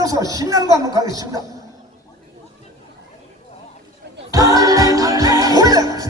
올려서 신년 반복하겠습니다. 올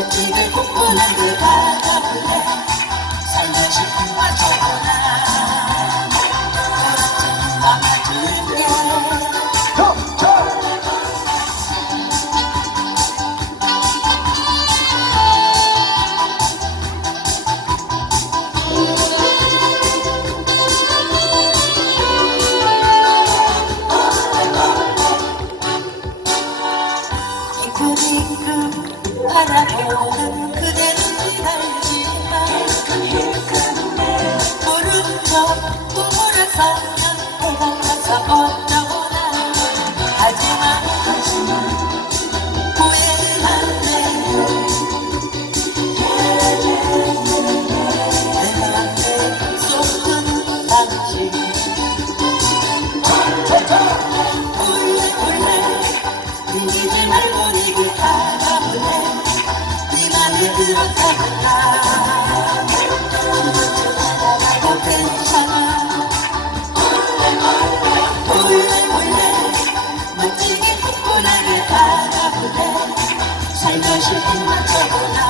Thank you. 그대가 바라보는 그대. I'm my table now.